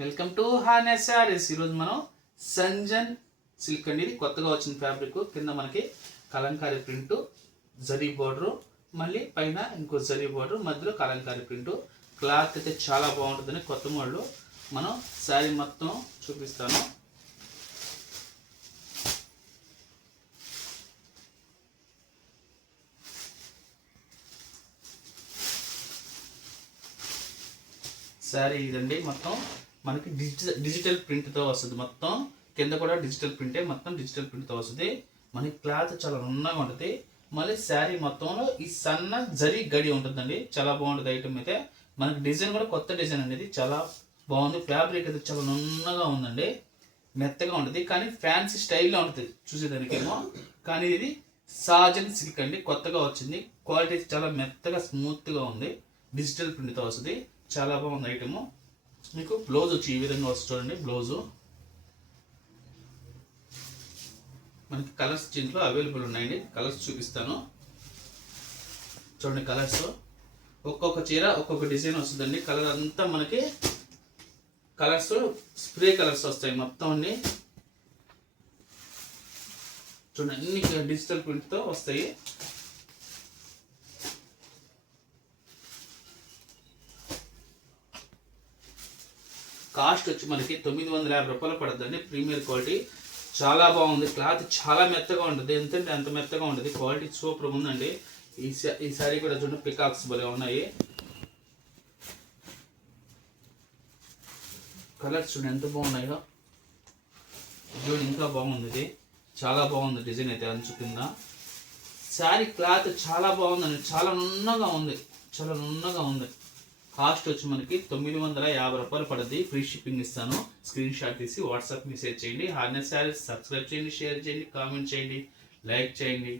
Welcome to harness saris. ఈరోజు మనం Sanjan silk అండి. ఇది కొత్తగా వచ్చిన ఫ్యాబ్రిక్. కింద మనకి కలంకారీ ప్రింట్, జరీ బోర్డర్, మళ్ళీ పైన ఇంకో జరీ బోర్డర్, మధ్యలో కలంకారీ ప్రింట్. క్లాత్ అయితే చాలా బాగుంటుందని కొత్త మోడల్ మనం శారీ మొత్తం చూపిస్తాను. శారీ ఇదండి. మొత్తం మనకి డిజిటల్ ప్రింట్తో వస్తుంది. మొత్తం కింద కూడా డిజిటల్ ప్రింటే, మొత్తం డిజిటల్ ప్రింట్తో వస్తుంది. మనకి క్లాత్ చాలా నున్నగా ఉంటుంది. మళ్ళీ శారీ మొత్తంలో ఈ సన్న జరీ గడి ఉంటుందండి. చాలా బాగుంటుంది ఐటమ్ అయితే. మనకి డిజైన్ కూడా కొత్త డిజైన్ అనేది చాలా బాగుంది. ఫ్యాబ్రిక్ అయితే చాలా నున్నగా ఉందండి, మెత్తగా ఉంటుంది, కానీ ఫ్యాన్సీ స్టైల్లో ఉంటుంది చూసేదానికేమో. కానీ ఇది సాజన్ సిల్క్ అండి, కొత్తగా వచ్చింది. క్వాలిటీ చాలా మెత్తగా స్మూత్గా ఉంది. డిజిటల్ ప్రింట్తో వస్తుంది. చాలా బాగుంది ఐటమ్. మీకు బ్లౌజ్ వచ్చి ఈ విధంగా వస్తుంది చూడండి. బ్లౌజు మనకి కలర్స్ దీంట్లో అవైలబుల్ ఉన్నాయండి. కలర్స్ చూపిస్తాను చూడండి. కలర్స్ ఒక్కొక్క చీర ఒక్కొక్క డిజైన్ వస్తుందండి. కలర్ అంతా మనకి కలర్స్ స్ప్రే కలర్స్ వస్తాయి మొత్తం అన్ని. చూడండి, అన్ని డిజిటల్ ప్రింట్తో వస్తాయి. కాస్ట్ వచ్చి మనకి 950 రూపాయలు పడుతుందండి. ప్రీమియర్ క్వాలిటీ చాలా బాగుంది. క్లాత్ చాలా మెత్తగా ఉంటుంది. ఎంతంటే అంత మెత్తగా ఉంటుంది. క్వాలిటీ సూపర్ ఉందండి. ఈ సారీ కూడా చూడండి, పికాక్స్ భలే ఉన్నాయి. కలర్స్ చూడండి ఎంత బాగున్నాయో. చూడండి ఇంకా బాగుంది. ఇది చాలా బాగుంది డిజైన్ అయితే. అంచు కింద శారీ క్లాత్ చాలా బాగుందండి. చాలా నున్నగా ఉంది, చాలా నున్నగా ఉంది. కాస్ట్ వచ్చి మనకి 950 రూపాయలు పడుతుంది. ఫ్రీ షిప్పింగ్ ఇస్తాను. స్క్రీన్ షాట్ తీసి వాట్సాప్ మెసేజ్ చేయండి. హార్నెస్ శారీస్ సబ్స్క్రైబ్ చేయండి, షేర్ చేయండి, కామెంట్ చేయండి, లైక్ చేయండి.